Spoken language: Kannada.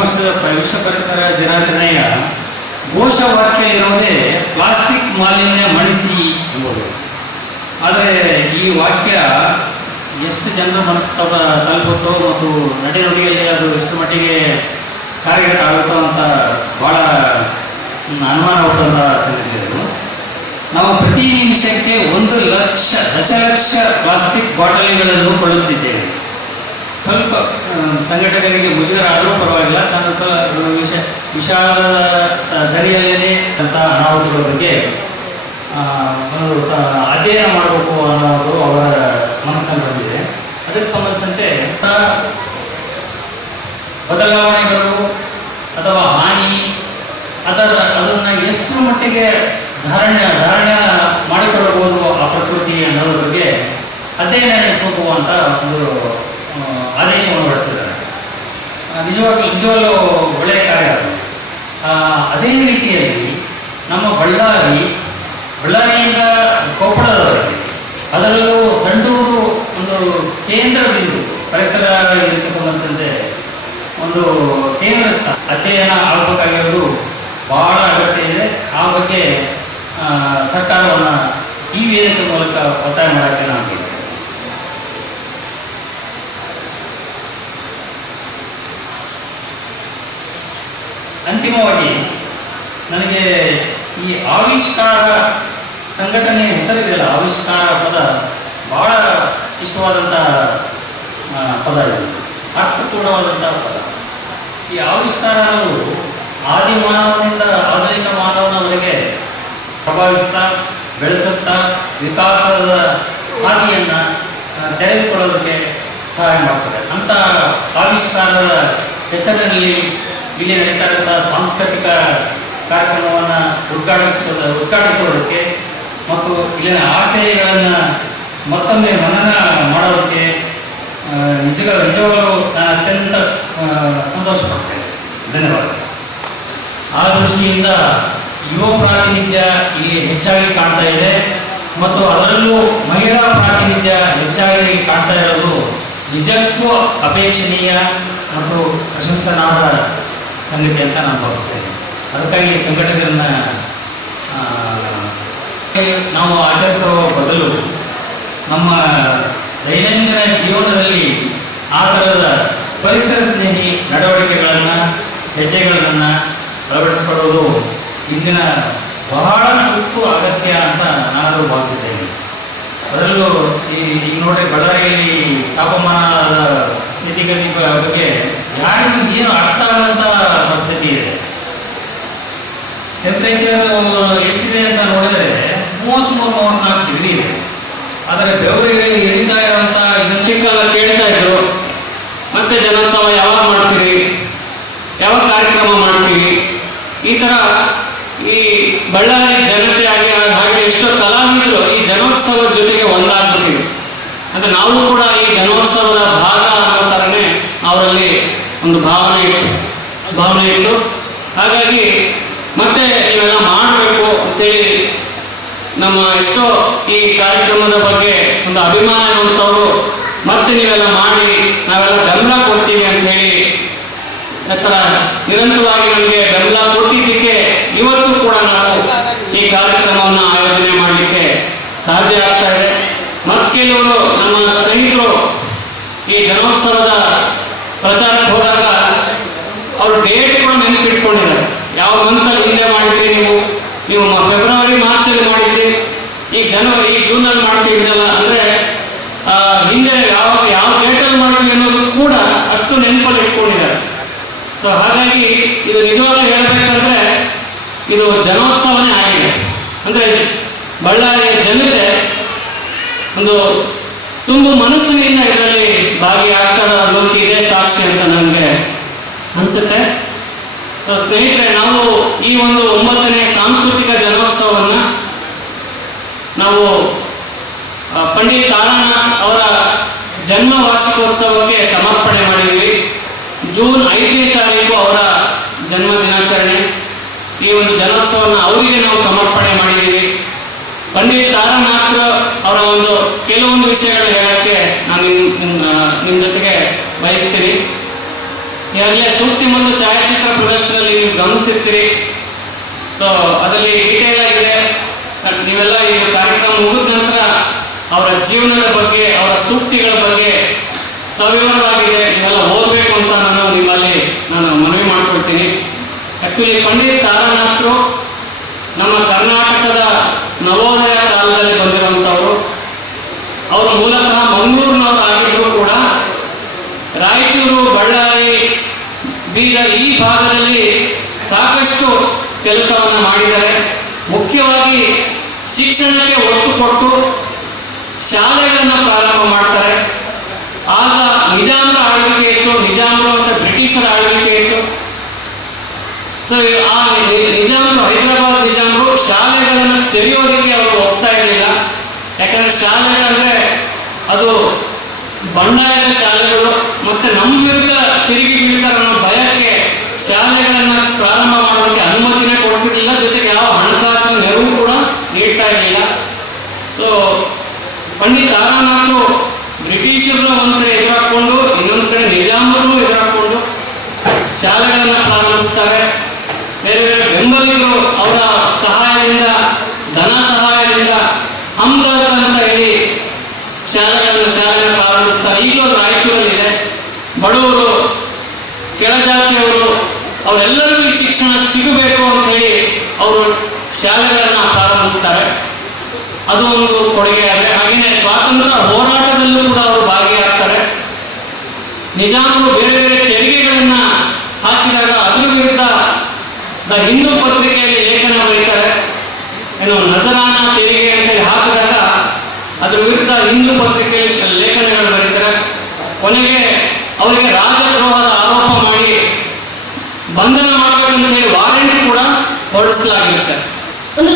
ವರ್ಷದ ವಿಶ್ವ ಪರಿಸರ ದಿನಾಚರಣೆಯ ಘೋಷವಾಕ್ಯ ಇರೋದೇ ಪ್ಲಾಸ್ಟಿಕ್ ಮಾಲಿನ್ಯ ಮಣಿಸಿ ಎಂಬುದು. ಆದರೆ ಈ ವಾಕ್ಯ ಎಷ್ಟು ಜನರ ಮನಸ್ಸು ತಲುಪುತ್ತೋ ಮತ್ತು ನಡೆನುಡಿಯಲ್ಲಿ ಅದು ಎಷ್ಟು ಮಟ್ಟಿಗೆ ಕಾರ್ಯಗತ ಆಗುತ್ತೋ ಅಂತ ಭಾಳ ಅನುಮಾನ ಹುಟ್ಟುವಂಥ ಸಂಗತಿ ಅದು. ನಾವು ಪ್ರತಿ ನಿಮಿಷಕ್ಕೆ 1 ದಶಲಕ್ಷ ಪ್ಲಾಸ್ಟಿಕ್ ಬಾಟಲಿಗಳನ್ನು ಕೊಳ್ಳುತ್ತಿದ್ದೇವೆ. ಸ್ವಲ್ಪ ಸಂಘಟನೆಗಳಿಗೆ ಮುಜುಗರ ಆದರೂ ಪರವಾಗಿಲ್ಲ, ನಾನು ವಿಷಾದ ಧರಿಯಲ್ಲೇ ಅಂತ ಅನಾಹುತಗಳ ಬಗ್ಗೆ ಒಂದು ಅಧ್ಯಯನ ಮಾಡಬೇಕು ಅನ್ನೋದು ಅವರ ಮನಸ್ಸಲ್ಲಿ ಬಂದಿದೆ. ಅದಕ್ಕೆ ಸಂಬಂಧಿಸಿದಂತೆ ಬದಲಾವಣೆಗಳು ಅಥವಾ ಹಾನಿ ಅದನ್ನು ಎಷ್ಟು ಮಟ್ಟಿಗೆ ಧಾರಣ ಮಾಡಿಕೊಳ್ಳಬಹುದು ಆ ಪ್ರಕೃತಿ ಅನ್ನೋದ್ರ ಬಗ್ಗೆ ಅಧ್ಯಯನ ನಡೆಸಬೇಕು ಅಂತ ಒಂದು ಆದೇಶವನ್ನು ಹೊರಡಿಸಿದ್ದಾರೆ. ನಿಜವಾಗ್ಲೂ ಒಳ್ಳೆಯ ಕಾರ್ಯ ಅದು. ಅದೇ ರೀತಿಯಲ್ಲಿ ನಮ್ಮ ಬಳ್ಳಾರಿಯಿಂದ ಕೊಪ್ಪಳದವರೆಗೆ, ಅದರಲ್ಲೂ ಸಂಡೂರು ಒಂದು ಕೇಂದ್ರ ಬಿಂದು ಪರಿಸರ ಇದಕ್ಕೆ ಸಂಬಂಧಿಸಿದಂತೆ ಒಂದು ಕೇಂದ್ರ ಸ್ಥಾನ ಅಧ್ಯಯನ ಆಗಬೇಕಾಗಿರೋದು ಬಹಳ ಅಗತ್ಯ ಇದೆ. ಆ ಬಗ್ಗೆ ಸರ್ಕಾರವನ್ನು ಈ ವೇದಿಕೆ ಮೂಲಕ ಒತ್ತಾಯ ಮಾಡೋಕ್ಕೆ ನಾನು ಬಯಸ್ತೇನೆ. ಅಂತಿಮವಾಗಿ ನನಗೆ ಈ ಆವಿಷ್ಕಾರ ಸಂಘಟನೆ ಹೆಸರಿದೆಯಲ್ಲ, ಆವಿಷ್ಕಾರ ಪದ ಬಹಳ ಇಷ್ಟವಾದಂಥ ಪದ ಇದು, ಅರ್ಥಪೂರ್ಣವಾದಂಥ ಪದ. ಈ ಆವಿಷ್ಕಾರ ಅನ್ನೋದು ಆದಿಮಾನವನಿಂದ ಆಧುನಿಕ ಮಾನವನವರೆಗೆ ಪ್ರಭಾವಿಸ್ತಾ ಬೆಳೆಸುತ್ತಾ ವಿಕಾಸದ ಹಾದಿಯನ್ನು ತೆರೆದುಕೊಳ್ಳೋದಕ್ಕೆ ಸಹಾಯ ಮಾಡ್ತದೆ. ಅಂಥ ಆವಿಷ್ಕಾರದ ಹೆಸರಿನಲ್ಲಿ ಇಲ್ಲಿ ನಡೀತಾ ಇರುವಂಥ ಸಾಂಸ್ಕೃತಿಕ ಕಾರ್ಯಕ್ರಮವನ್ನು ಉದ್ಘಾಟಿಸೋದಕ್ಕೆ ಮತ್ತು ಇಲ್ಲಿನ ಆಶಯಗಳನ್ನು ಮತ್ತೊಮ್ಮೆ ಮನನ ಮಾಡೋದಕ್ಕೆ ನಿಜವಾಗಲೂ ನಾನು ಅತ್ಯಂತ ಸಂತೋಷ ಪಡ್ತೇನೆ. ಧನ್ಯವಾದ. ಆ ದೃಷ್ಟಿಯಿಂದ ಯುವ ಪ್ರಾತಿನಿಧ್ಯ ಇಲ್ಲಿ ಹೆಚ್ಚಾಗಿ ಕಾಣ್ತಾ ಇದೆ ಮತ್ತು ಅದರಲ್ಲೂ ಮಹಿಳಾ ಪ್ರಾತಿನಿಧ್ಯ ಹೆಚ್ಚಾಗಿ ಕಾಣ್ತಾ ಇರೋದು ನಿಜಕ್ಕೂ ಅಪೇಕ್ಷಣೀಯ ಮತ್ತು ಪ್ರಶಂಸನಾದ ಸಂಗತಿ ಅಂತ ನಾನು ಭಾವಿಸ್ತೇನೆ. ಅದಕ್ಕಾಗಿ ಸಂಘಟಕರನ್ನು ನಾವು ಆಚರಿಸುವ ಬದಲು ನಮ್ಮ ದೈನಂದಿನ ಜೀವನದಲ್ಲಿ ಆ ಥರದ ಪರಿಸರ ಸ್ನೇಹಿ ನಡವಳಿಕೆಗಳನ್ನು ಹೆಜ್ಜೆಗಳನ್ನು ಅಳವಡಿಸಿಕೊಳ್ಳುವುದು ಇಂದಿನ ಬಹಳ ತುರ್ತು ಅಗತ್ಯ ಅಂತ ನಾನು ಭಾವಿಸಿದ್ದೇನೆ. ಅದರಲ್ಲೂ ಈಗ ನೋಡಿ, ಬಳ್ಳಾರಿಯಲ್ಲಿ ತಾಪಮಾನದ ಸ್ಥಿತಿಗತಿ ಬಗ್ಗೆ ಯಾರಿಗೂ ಏನು ಅರ್ಥ ಆಗುವಂಥ ಪರಿಸ್ಥಿತಿ ಇದೆ. ಟೆಂಪ್ರೇಚರ್ ಎಷ್ಟಿದೆ ಅಂತ ನೋಡಿದರೆ 33-34 ಡಿಗ್ರಿ ಇದೆ. ಆದರೆ ಬೆವರಿಗೆ ಎಳಿತಾ ಇರುವಂಥ ಇದೊಂದು ಕಾಲ ಕೇಳ್ತಾ ಇದ್ರು, ಮತ್ತೆ ಜನೋತ್ಸವ ಯಾವಾಗ ಮಾಡ್ತೀರಿ, ಯಾವಾಗ ಕಾರ್ಯಕ್ರಮ ಮಾಡ್ತೀವಿ, ಈ ಥರ ಈ ಬಳ್ಳಾರಿ ಜನತೆಯಾಗಿ ಹಾಗೆ ಎಷ್ಟೋ ಕಲಾವಿದರು ಈ ಜನೋತ್ಸವದ ಜೊತೆಗೆ ಒಂದಾಗ್ಬಿಟ್ಟಿವಿ. ಅಂದರೆ ನಾವು ಕೂಡ ಈ ಜನೋತ್ಸವದ ಭಾಗ ಅನ್ನೋ ಥರನೇ ಅವರಲ್ಲಿ ಒಂದು ಭಾವನೆ ಇತ್ತು. ಹಾಗಾಗಿ ಮತ್ತೆ ಇವೆಲ್ಲ ಮಾಡಬೇಕು ಅಂತೇಳಿ ನಮ್ಮ ಎಷ್ಟೋ ಈ ಕಾರ್ಯಕ್ರಮದ ಬಗ್ಗೆ ಒಂದು ಅಭಿಮಾನ ಇರುವಂಥವ್ರು ಮತ್ತೆ ನೀವೆಲ್ಲ ಮಾಡಿ ನಾವೆಲ್ಲ ಬೆಂಬಲ ಕೊಡ್ತೀವಿ ಅಂತ ಹೇಳಿ ನಿರಂತರವಾಗಿ ನಮಗೆ ಬೆಂಬಲ ಕೊಟ್ಟಿದ್ದಕ್ಕೆ ಇವತ್ತು ಕೂಡ ನಾವು ಈ ಕಾರ್ಯಕ್ರಮವನ್ನು ಆಯೋಜನೆ ಮಾಡಲಿಕ್ಕೆ ಸಾಧ್ಯ ಆಗ್ತಾ ಇದೆ. ಮತ್ತೆ ಕೆಲವರು ನಮ್ಮ ಸ್ನೇಹಿತರು ಈ ಜನೋತ್ಸವದ ಪ್ರಚಾರಕ್ಕೆ ಹೋದಾಗ ಅವರು ಡೇಟ್ ಕೂಡ ನೆನಪಿಟ್ಕೊಂಡಿದ್ದಾರೆ. ಯಾವ ಮಂತಲ್ಲಿ ಹಿಂದೆ ಮಾಡಿದ್ರಿ ನೀವು ಫೆಬ್ರವರಿ ಮಾರ್ಚಲ್ಲಿ ಮಾಡಿದ್ರಿ, ಈಗ ಜೂನಲ್ಲಿ ಮಾಡ್ತಿದ್ರಲ್ಲ, ಅಂದರೆ ಹಿಂದೆ ಯಾವ ಡೇಟಲ್ಲಿ ಮಾಡಿದ್ವಿ ಅನ್ನೋದು ಕೂಡ ಅಷ್ಟು ನೆನಪಲ್ಲಿ ಇಟ್ಕೊಂಡಿದ್ದಾರೆ. ಸೊ ಹಾಗಾಗಿ ಇದು ನಿಜವಾಗ್ಲೂ ಹೇಳಬೇಕಂದ್ರೆ ಇದು ಜನೋತ್ಸವನೇ ಆಗಿದೆ. ಅಂದರೆ ಬಳ್ಳಾರಿಯ ಜನತೆ ಒಂದು ತುಂಬ ಮನಸ್ಸಿನಿಂದ ಇದರಲ್ಲಿ ಭಾಗಿಯಾಗ್ತಾರ ಅನ್ನೋದಕ್ಕೆ ಇದೇ ಸಾಕ್ಷಿ ಅಂತ ನನಗೆ ಅನಿಸುತ್ತೆ. ಸೊ ಸ್ನೇಹಿತರೆ, ನಾವು ಈ ಒಂದು 9ನೇ ಸಾಂಸ್ಕೃತಿಕ ಜನೋತ್ಸವವನ್ನು ನಾವು ಪಂಡಿತ್ ತಾರಾನಾಥ್ ಅವರ ಜನ್ಮ ವಾರ್ಷಿಕೋತ್ಸವಕ್ಕೆ ಸಮರ್ಪಣೆ ಮಾಡಿದ್ವಿ. ಜೂನ್ 5ನೇ ತಾರೀಕು ಅವರ ಜನ್ಮ ದಿನಾಚರಣೆ. ಈ ಒಂದು ಜನೋತ್ಸವವನ್ನು ಅವರಿಗೆ ನಾವು ಸಮರ್ಪಣೆ ಮಾಡಿದ್ದೀವಿ. ಪಂಡಿತ್ ತಾರಾನಾಥ್ ಅವರ ಒಂದು ಕೆಲವೊಂದು ವಿಷಯಗಳು ಹೇಳೋಕ್ಕೆ ನಾನು ನಿಮ್ಮ ಜೊತೆಗೆ ಬಯಸ್ತೀನಿ. ಈಗಾಗಲೇ ಸೂಕ್ತಿ ಮತ್ತು ಛಾಯಾಚಿತ್ರ ಪ್ರದರ್ಶನದಲ್ಲಿ ನೀವು ಗಮನಿಸಿರ್ತೀರಿ. ಸೊ ಅದರಲ್ಲಿ ಡೀಟೇಲ್ ಆಗಿದೆ. ನೀವೆಲ್ಲ ಈ ಕಾರ್ಯಕ್ರಮ ಮುಗಿದ ನಂತರ ಅವರ ಜೀವನದ ಬಗ್ಗೆ, ಅವರ ಸೂಕ್ತಿಗಳ ಬಗ್ಗೆ ಸವಿವರವಾಗಿದೆ, ನೀವೆಲ್ಲ ಓದಬೇಕು ಅಂತ ನಿಮ್ಮಲ್ಲಿ ನಾನು ಮನವಿ ಮಾಡ್ಕೊಳ್ತೀನಿ. ಆ್ಯಕ್ಚುಲಿ ಪಂಡಿತ್ ತಾರಾನಾಥ್ರು ನಮ್ಮ ಕರ್ನಾಟಕದ ನವೋದಯ ಕಾಲದಲ್ಲಿ ಬಂದಿರುವಂಥವರು. ಅವರು ಮೂಲತಃ ಮಂಗಳೂರಿನವರು ಆಗಿದ್ದರೂ ಕೂಡ ರಾಯಚೂರು, ಬಳ್ಳಾರಿ, ಬೀದರ್ ಈ ಭಾಗದಲ್ಲಿ ಸಾಕಷ್ಟು ಕೆಲಸವನ್ನು ಮಾಡಿದ್ದಾರೆ. ಮುಖ್ಯವಾಗಿ ಶಿಕ್ಷಣಕ್ಕೆ ಒತ್ತು ಕೊಟ್ಟು ಶಾಲೆಗಳನ್ನು ಪ್ರಾರಂಭ ಮಾಡ್ತಾರೆ. ಆಗ ನಿಜಾಮರ ಆಳ್ವಿಕೆ ಇತ್ತು, ನಿಜಾಮರು ಅಂತ ಬ್ರಿಟಿಷರ ಆಳ್ವಿಕೆ ಇತ್ತು. ಸೊ ಆ ನಿಜಾಮರು, ಹೈದರಾಬಾದ್ ನಿಜಾಮರು ಶಾಲೆಗಳನ್ನು ತೆರೆಯೋದಕ್ಕೆ ಅವರು ಹೋಗ್ತಾ ಇರಲಿಲ್ಲ. ಯಾಕಂದರೆ ಶಾಲೆಗಳಂದರೆ ಅದು ಬಂಡಾಯದ ಶಾಲೆಗಳು ಮತ್ತು ನಮ್ಮ ವಿರುದ್ಧ ತಿರುಗಿ ಬೀಳ್ತಾರೆ ಅನ್ನೋ ಭಯಕ್ಕೆ ಶಾಲೆಗಳನ್ನು ಪ್ರಾರಂಭ ಮಾಡೋದಕ್ಕೆ ಅನುಮತಿನೇ ಕೊಡ್ತಿರಲಿಲ್ಲ. ಜೊತೆಗೆ ಯಾವ ಹಣಕಾಸಿನ ನೆರವು ಕೂಡ ನೀಡ್ತಾ ಇರಲಿಲ್ಲ. ಸೊ ಪಂಡಿತ್ ತಾರಾನಾಥ್ರು ಬ್ರಿಟಿಷರನ್ನ ಒಂದು ಕಡೆ ಎದುರಾಕೊಂಡು, ಇನ್ನೊಂದು ಕಡೆ ನಿಜಾಮರನ್ನು ಎದುರಾಕೊಂಡು ಶಾಲೆಗಳನ್ನು ಪ್ರಾರಂಭಿಸ್ತಾರೆ. ಬೇರೆ ಬೇರೆ ಬೆಂಬಲಿಗರು ಅವರ ಸಹಾಯದಿಂದ, ಧನ ಸಹಾಯದಿಂದ ಹಮ್ದರ್ದ್ ಅಂತ ಹೇಳಿ ಶಾಲೆಯನ್ನು ಪ್ರಾರಂಭಿಸ್ತಾರೆ. ಈಗಲೂ ಅದು ರಾಯಚೂರಲ್ಲಿದೆ. ಬಡವರು, ಕೆಳಜಾತಿಯವರು ಅವರೆಲ್ಲರಿಗೂ ಈ ಶಿಕ್ಷಣ ಸಿಗಬೇಕು ಅಂತ ಹೇಳಿ ಅವರು ಶಾಲೆಗಳನ್ನು ಪ್ರಾರಂಭಿಸ್ತಾರೆ. ಅದು ಒಂದು ಕೊಡುಗೆ ಆಗಿದೆ. ಹಾಗೆಯೇ ಸ್ವಾತಂತ್ರ್ಯ ಹೋರಾಟದಲ್ಲೂ ಕೂಡ ಅವರು ಭಾಗಿಯಾಗ್ತಾರೆ. ನಿಜಾಮರು ಬೇರೆ ಬೇರೆ ತೆರಿಗೆಗಳನ್ನು ಹಾಕಿದಾಗ ಅದರ ವಿರುದ್ಧ ದ ಹಿಂದೂ ಪತ್ರಿಕೆಯಲ್ಲಿ ಲೇಖನ ಬರೀತಾರೆ. ಏನು ನಜರಾನ ತೆರಿಗೆ ಅಂತೇಳಿ ಹಾಕಿದಾಗ ಅದ್ರ ವಿರುದ್ಧ ಹಿಂದೂ ಪತ್ರಿಕೆಯಲ್ಲಿ ಲೇಖನಗಳು ಬರೀತಾರೆ. ಕೊನೆಗೆ ಅವರಿಗೆ ರಾಜದ್ರೋಹದ ಆರೋಪ ಮಾಡಿ ಬಂಧನ ಮಾಡಬೇಕಂತ ಹೇಳಿ ವಾರೆಂಟ್ ಕೂಡ ಹೊರಡಿಸಲಾಗಿರುತ್ತೆ. ಒಂದು